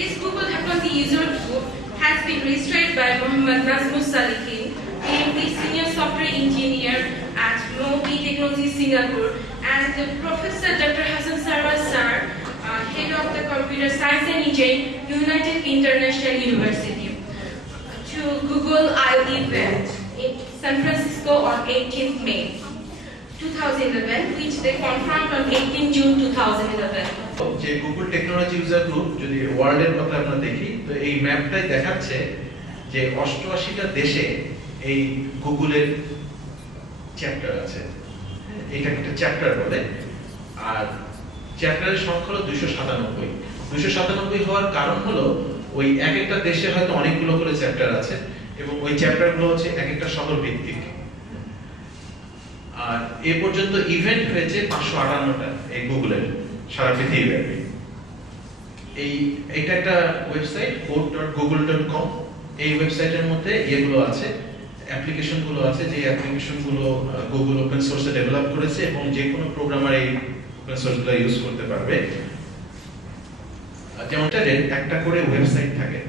This Google Hackathon user group has been registered by Mohammad Nazmus Salihin, PhD Senior Software Engineer at Mobi Technology Singapore, and Professor Dr. Hassan Sarwar Sir, Head of the Computer Science and Engineering, United International University, to Google I/O event in San Francisco on 18th May 2011, which they confirmed on 18 June 2011. যে Google technology user group যদি ওয়ার্ল্ডের কথা আমরা দেখি তো এই ম্যাপটাই দেখাচ্ছে যে 88টা দেশে এই গুগলের চ্যাপ্টার আছে। এটা একটা চ্যাপ্টার বলে, আর চ্যাপ্টারের সংখ্যা হলো 297। 297 হওয়ার কারণ হলো ওই এক একটা দেশে হয়তো অনেকগুলো করে চ্যাপ্টার আছে এবং ওই চ্যাপ্টারগুলো হচ্ছে এক একটা শহর ভিত্তিক। আর এ পর্যন্ত ইভেন্ট হয়েছে 558টা এই গুগলের সারা পৃথিবীব্যাপী। এইটা একটা ওয়েবসাইট code.google.com। এই ওয়েবসাইটের মধ্যে এগুলো আছে, অ্যাপ্লিকেশনগুলো আছে, যে অ্যাপ্লিকেশনগুলো গুগল ওপেন সোর্সে ডেভেলপ করেছে এবং যে কোনো প্রোগ্রামার এই ওপেন সোর্সগুলো ইউজ করতে পারবে। যেমন একটা করে ওয়েবসাইট থাকে,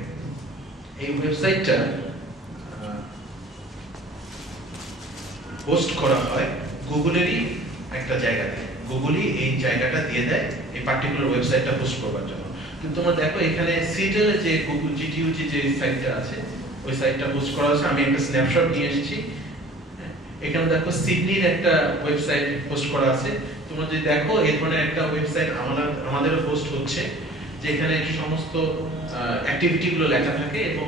এই ওয়েবসাইটটা হোস্ট করা হয় গুগলেরই একটা জায়গাতে। গুগলই এই জায়গাটা দিয়ে দেয় এই পার্টিকুলার ওয়েবসাইটটা হোস্ট করবার জন্য। কিন্তু তোমরা দেখো এখানে সিটেলে যে গুগল জিটিইউজি যে সাইটটা আছে ওই সাইটটা হোস্ট করা হয়েছে। আমি একটা স্ন্যাপশট নিয়ে এসেছি। এখানে দেখো সিডনির একটা ওয়েবসাইট হোস্ট করা আছে। তোমরা যদি দেখো এই ধরনের একটা ওয়েবসাইট আমাদেরও হোস্ট হচ্ছে, যেখানে সমস্ত অ্যাক্টিভিটি গুলো লেখা থাকে এবং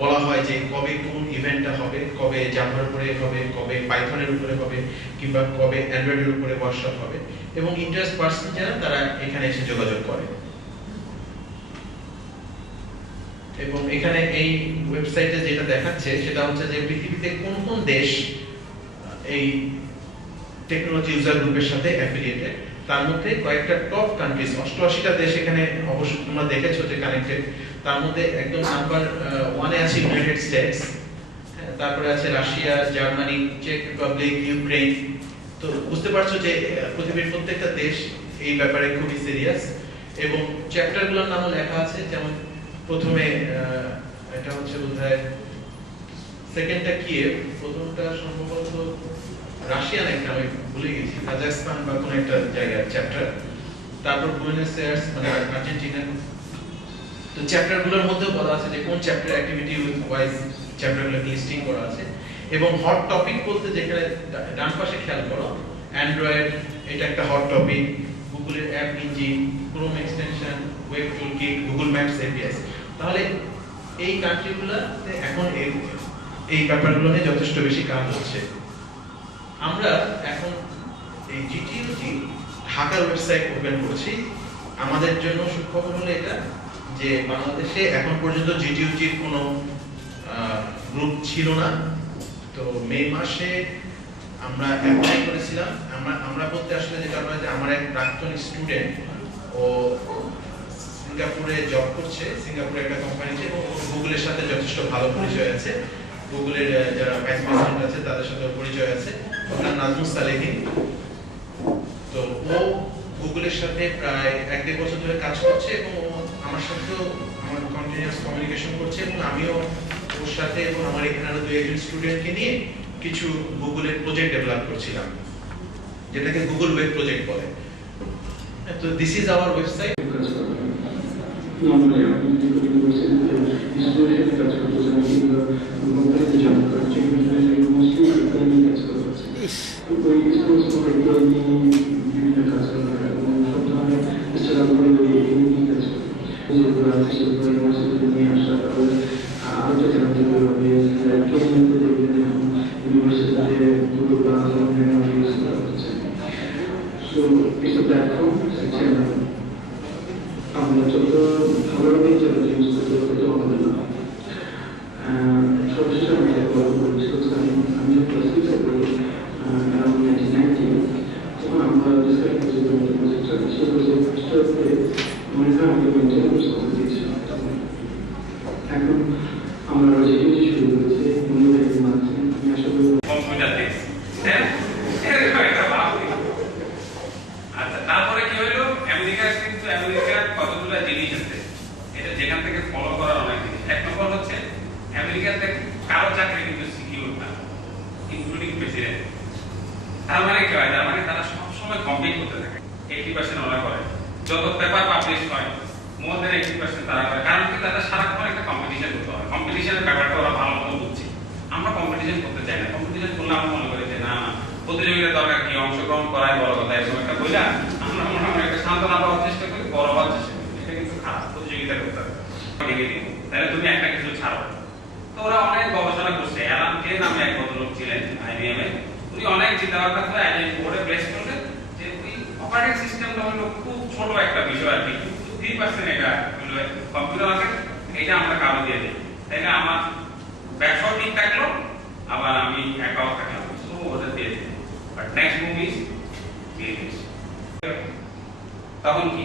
বলা হয় যে কবে কোন ইভেন্টটা হবে, কবে জাভার উপরে হবে, কবে পাইথনের উপরে হবে, কিংবা কবে অ্যান্ড্রয়েডের উপরে ওয়ার্কশপ হবে, এবং ইন্টারেস্ট পারসন যারা তারা এখানে এসে যোগাযোগ করে। এবং এখানে এই ওয়েবসাইটে যেটা দেখাচ্ছে সেটা হচ্ছে যে পৃথিবীতে কোন কোন দেশ এই টেকনোলজি ইউজার গ্রুপের সাথে অ্যাফিলিয়েটেড। তার মধ্যে কয়েকটা টপ কান্ট্রিজ, 88টা দেশ এখানে অবশ্যই তোমরা দেখেছো যে কানেক্টেড। তার মধ্যে একদম নাম্বার 1-এ আছে ইউনাইটেড স্টেটস, তারপরে আছে রাশিয়া, জার্মানি, চেক রিপাবলিক, ইউক্রেন। তো বুঝতে পারছো যে পৃথিবীর প্রত্যেকটা দেশ এই ব্যাপারে খুবই সিরিয়াস। এবং চ্যাপ্টারগুলোর নামও লেখা আছে, যেমন প্রথমে এটা হচ্ছে বোধহয় সেকেন্ডটা কিয়েভ, প্রথমটা সম্ভবত রাশিয়ান একটা, আমি ভুলে গেছি, কাজাখস্তান বা কোন একটা জায়গার চ্যাপ্টার, তারপর বুয়েনোস আয়ার্স মানে আর্জেন্টিনা। তো চ্যাপ্টারগুলোর মধ্যেও বলা আছে যে কোন চ্যাপ্টার অ্যাক্টিভিটি ওয়াইজ চ্যাপ্টারগুলো লিস্টিং করা আছে। এবং হট টপিক বলতে যেখানে ডান পাশে খেয়াল করো, অ্যান্ড্রয়েড এটা একটা হট টপিক, গুগলের app engine, Chrome extension, web toolkit, Google maps APS. তাহলে এই কান্ট্রিগুলোতে এখন এই ব্যাপারগুলো নিয়ে যথেষ্ট বেশি কাজ হচ্ছে। আমরা এখন এই জিটিইউজি ঢাকার ওয়েবসাইট ওপেন করছি। আমাদের জন্য সুখবর হলো এটা যে বাংলাদেশে এখন পর্যন্ত জিটিইউজির কোনো গ্রুপ ছিল না। তো মে মাসে আমরা অ্যাপ্লাই করেছিলাম। আমরা বলতে আসলে যেটা হয় যে আমার এক প্রাক্তন স্টুডেন্ট, ও সিঙ্গাপুরে জব করছে, সিঙ্গাপুরে একটা কোম্পানিতে, এবং গুগলের সাথে যথেষ্ট ভালো পরিচয় আছে। গুগলের যারা ভাইস প্রেসিডেন্ট আছে তাদের সাথে পরিচয় আছে, ওনার নাজমুস সালেহিন। তো ও গুগলের সাথে প্রায় 1-1.5 বছর ধরে কাজ করছে এবং ও আমার সাথেও আমার কন্টিনিউয়াস কমিউনিকেশন করছে, এবং আমিও ওর সাথে এবং আমার এখানে আরো 2-1 স্টুডেন্টকে নিয়ে কিছু গুগলের প্রজেক্ট ডেভেলপ করছিলাম, যেটাকে গুগল ওয়েব প্রজেক্ট বলে। তো দিস ইজ আওয়ার ওয়েবসাইট। আমরা যত ভালোভাবে ইউজ করতে তত আমাদের না। সর্বশেষ আমি আমি ক্লাস 6-এ পড়ি, around 1990, তখন আমরা ডিসাইড করছি যে আমাদের প্রজেক্টটা সেই প্রজেক্টটাতে মনে হয় আমাদের মেনটেন্যান্স করতে দিয়েছিলাম। এখন আমরা জিটিইউজি শুরু করেছি মূল্যের মাধ্যমে। আমি আশা করি তারপরে কি হলো, আমেরিকার কতগুলো জিনিস আছে, এটা যেখান থেকে আমেরিকাতে কারো চাকরি কিন্তু সিকিউর না, ইনক্লুডিং প্রেসিডেন্ট। তার মানে কি হয়? তার মানে তারা সবসময় কম্পিট করতে থাকে। 80% ওরা করে, যত পেপার পাবলিশ হয় মোর দেন 80% তারা করে। কারণ কি? তাদের সারাক্ষণ একটা কম্পিটিশন করতে হয়। কম্পিটিশনের ব্যাপারটা ওরা ভালো মতো বুঝছে। আমরা কম্পিটিশন করতে চাই না। কম্পিটিশন করলে আমরা মনে করি যে না প্রতিযোগিতার দরকার কি, অংশগ্রহণ করাই বড় কথা, এরকম একটা বইলা আমরা মনে হয় একটা সান্ত্বনা পাওয়ার চেষ্টা করি, বড় হওয়ার চেষ্টা করি। এটা কিন্তু খারাপ। প্রতিযোগিতা করতে হবে, তাহলে তুমি একটা কিছু ছাড়ো। তো ওরা অনেক গবেষণা করছে। অ্যালান কে নামে এক ভদ্রলোক ছিলেন আইবিএম এ, উনি অনেক চিন্তা ভাবনা করে আইবিএম বোর্ডে প্লেস করলেন যে ওই অপারেটিং সিস্টেমটা হলো খুব ছোট একটা বিষয় আর কি, 3% এটা হলো কম্পিউটার মার্কেট, এটা আমরা কারো দিয়ে দিই, তাইলে আমার ব্যবসাও ঠিক থাকলো, আবার আমি একাও থাকলাম, সব ওদের দিয়ে দিই। But next move is business. তখন কি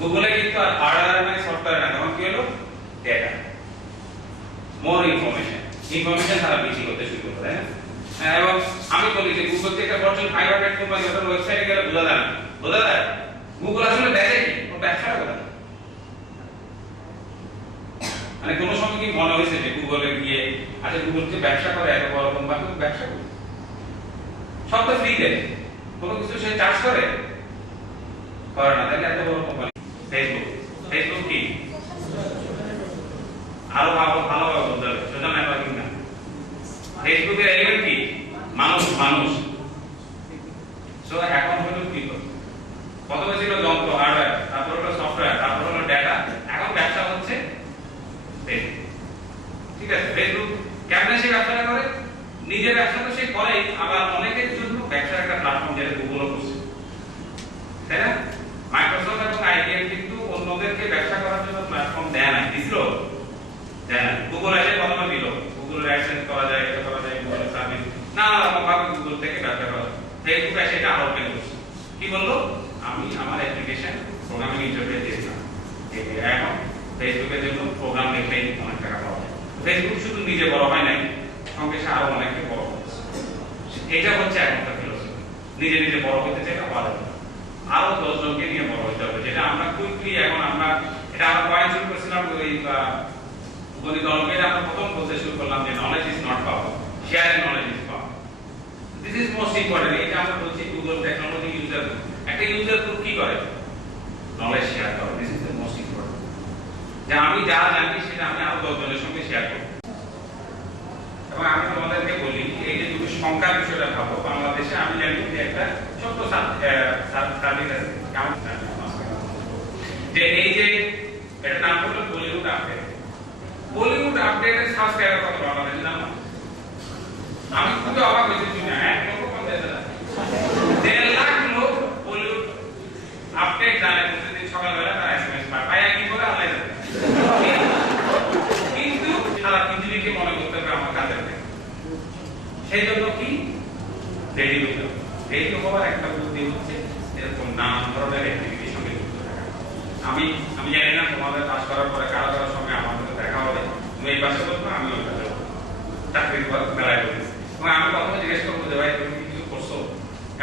গুগলে কিন্তু আর হার্ডওয়্যার মানে সফটওয়্যার না, তখন কি হলো ডেটা, মোর ইনফরমেশন তারা বেশি করতে শুরু করলো, তাই না? এবং আমি বলি যে গুগল থেকে ফরচুন 500 কোম্পানি ওদের ওয়েবসাইটে গেলে বোঝা যায় গুগল আসলে দেখে কি ও ব্যবসাটা করে। মানে কোনো সময় কি মনে হয়েছে যে গুগলে গিয়ে আচ্ছা গুগল যে ব্যবসা করে এত বড় কোম্পানি ব্যবসা করে সব তো ফ্রি দেয়, কোনো কিছু সে চার্জ করে না, তাহলে এত বড় কোম্পানি। ফেসবুক কি আরো ভালোভাবে বলতে হবে, সোশ্যাল নেটওয়ার্কিং না। ফেসবুকের এলিমেন্ট কি? মানুষ। সো এখন হলো কি প্রথমে ছিল যন্ত্র হার্ডওয়্যার, তারপর হলো সফটওয়্যার, তারপর হলো ডেটা, এখন ব্যবসা হচ্ছে ফেসবুক। ঠিক আছে, ফেসবুক কেমনে সে ব্যবসাটা করে? নিজের ব্যবসা তো সে করে, আবার অনেকের জন্য ব্যবসার একটা প্ল্যাটফর্ম যেটা গুগলও করছে, তাই না? মাইক্রোসফট এবং আইবিএম কিন্তু অন্যদেরকে ব্যবসা করার জন্য প্ল্যাটফর্ম দেয় না, দিছিল দেয় না। গুগল এসে প্রথমে দিল, গুগল অ্যাডসেন্স করা যায়, এটা করা যায়, গুগল সার্ভিস না ভাবে গুগল থেকে ব্যবসা করা যায়। ফেসবুক এসে এটা আরো ওপেন করছে, কি বললো? আমি আমার অ্যাপ্লিকেশন প্রোগ্রামিং ইন্টারফেস দিয়েছিলাম, এখন ফেসবুকের জন্য প্রোগ্রাম লিখলেই অনেক টাকা পাওয়া যায়। ফেসবুক শুধু নিজে বড় হয় নাই, সঙ্গে সে আরো অনেককে বড় হচ্ছে। এটা হচ্ছে এখনকার ফিলোসফি, নিজে বড় হতে চাইলে পারে আরো 10 জনকে নিয়ে বড় হতে হবে, যেটা আমরা কুইকলি এখন আমরা এটা আমরা পয়েন্ট শুরু করেছিলাম ওই গণিত অঙ্কের আমরা প্রথম বলতে শুরু করলাম যে knowledge is not power, sharing knowledge is power. This is most important. এটা আমরা বলছি গুগল টেকনোলজি ইউজার গ্রুপ। একটা ইউজার গ্রুপ কি করে? নলেজ শেয়ার করে। This is the most important, যে আমি যা জানি সেটা আমি আরো 10 জনের সঙ্গে শেয়ার করব। এবং আমি তোমাদেরকে বলি এই যে তুমি সংখ্যার বিষয়টা ভাবো, বাংলাদেশে আমি জানি যে একটা ছোট্ট সার্ভিস আছে, কেমন যে এই যে এটা নাম হলো বলিউড আপডেট। বলিউড আপডেটের সাবস্ক্রাইবার কত বাংলাদেশে জানো? আমি খুবই অবাক হয়েছি, শুনে 1,50,000 1.5 লাখ লোক বলিউড আপডেট জানে প্রতিদিন সকালবেলা, তারা এসএমএস পায় কি করে আল্লাহ জানে। কিন্তু সারা পৃথিবীকে মনে করতে হবে আমার কাজের থেকে, সেই জন্য কি রেডিও হতে হবে। রেডিও হওয়ার একটা বুদ্ধি হচ্ছে এরকম নানান ধরনের অ্যাক্টিভিটির সঙ্গে যুক্ত থাকা। আমি জানি না তোমাদের পাস করার পরে কারো কারোর সঙ্গে আমার সাথে দেখা হবে, তুমি এই পাশে বলবো, আমি ওই পাশে বলবো, চাকরির বেলায় বলি। এবং আমি প্রথমে জিজ্ঞেস করবো যে ভাই তুমি কিছু করছো,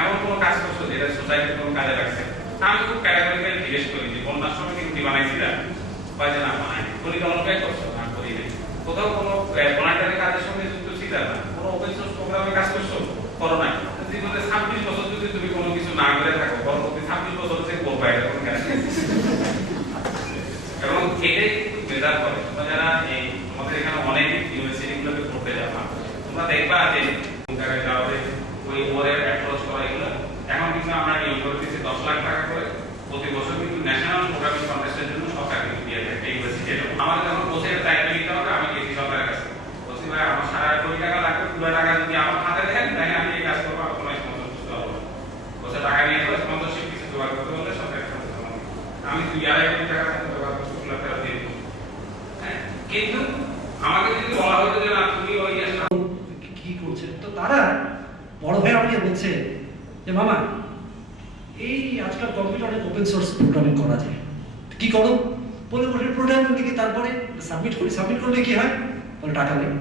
এমন কোনো কাজ করছো যেটা সোসাইটির কোনো কাজে লাগছে? আমি খুব ক্যাটাগরিক্যালি জিজ্ঞেস করি যে বন্যার সময় কি রুটি বানাইছিলাম? হয় যে না বানাইনি। গণিত অনুযায়ী করছো? না করি নাই। কোথাও কোনো ভলান্টারি কাজের সঙ্গে যুক্ত ছিল না? কোনো ওপেন সোর্স প্রোগ্রামে কাজ করছো? করো নাই। জীবনে 26 বছর যদি তুমি কোনো কিছু না করে থাকো, পরবর্তী 26 বছর থেকে করবা, এটা কোনো গ্যারান্টি নেই। এবং এটাই কিন্তু বেজার করে তোমরা যারা এই তোমাদের এখানে অনেক ইউনিভার্সিটিগুলোতে পড়তে যাবা, তোমরা দেখবা যে ওই ওদের অ্যাপ্রোচ করা এগুলো এখন কিন্তু আমরা নিয়োগ করে দিচ্ছি 10 লাখ টাকা করে প্রতি বছর, কিন্তু ন্যাশনাল প্রোগ্রামিং কন্টেস্টের জন্য সব চাকরি দিয়ে দেয় ইউনিভার্সিটি। আমার যখন বছরের দায়িত্ব নিতে হবে, আমি গেছি সরকারের কাছে, বলছি ভাই আমার 1,50,000 টাকা লাগবে, পুরো টাকা যদি আমার হাতে দেন তাহলে আমি এই কাজ করবো, কোনো স্পন্সর করতে হবে না। বছর টাকা নিয়ে যাবো, স্পন্সরশিপ কিছু জোগাড় করতে বললে সরকারের কাছে আমি 2,500 কোটি টাকা জোগাড় করতে ফেরত দিয়ে দেবো। হ্যাঁ, কিন্তু আমাকে যদি বলা হতো যে না তুমি ওই কি করছে, তো তারা বড় ভাই আমাকে বলছে যে মামা এই আজকাল কম্পিউটারে ওপেন সোর্স প্রোগ্রামিং করা যায়, কি করো? বলে ওটা প্রোগ্রামিং দিকে, তারপরে সাবমিট করি, সাবমিট করলে কি হয়? বলে টাকা নেই।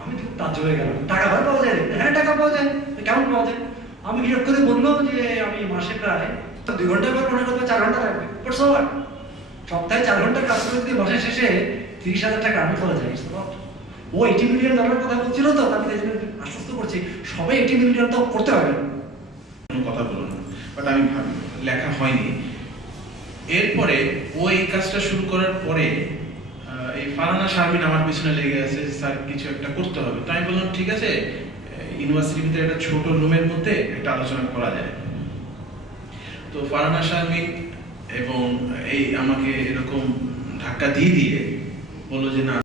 আমি তো তাজ্জব হয়ে গেলাম, টাকা ভালো পাওয়া যায়? হ্যাঁ টাকা পাওয়া যায়। কেমন পাওয়া যায়? আমি হিসাব করে বললো যে আমি মাসে প্রায় 2 ঘন্টা বা 4 ঘন্টা লাগবে, বাট সো হোয়াট, সপ্তাহে 4 ঘন্টা কাজ করে যদি মাসের শেষে 30,000 টাকা আর্ন করা যায়, ও $80 মিলিয়ন কথা বলছিল, তো আমি তাই জন্য আশ্বস্ত করছি সবাই $80 মিলিয়ন তো করতে পারবে না। কোনো কথা বলো না, বাট আমি ভাবি লেখা হয়নি। এরপরে ও এই কাজটা শুরু করার পরে এই ফারহানা শারমিন আমার পিছনে লেগে আছে, স্যার কিছু একটা করতে হবে। তো আমি বললাম ঠিক আছে, ইউনিভার্সিটির ভিতরে একটা ছোট রুমের মধ্যে একটা আলোচনা করা যায়। তো ফারহানা শারমিন এবং এই আমাকে এরকম ধাক্কা দিয়ে বললো যে না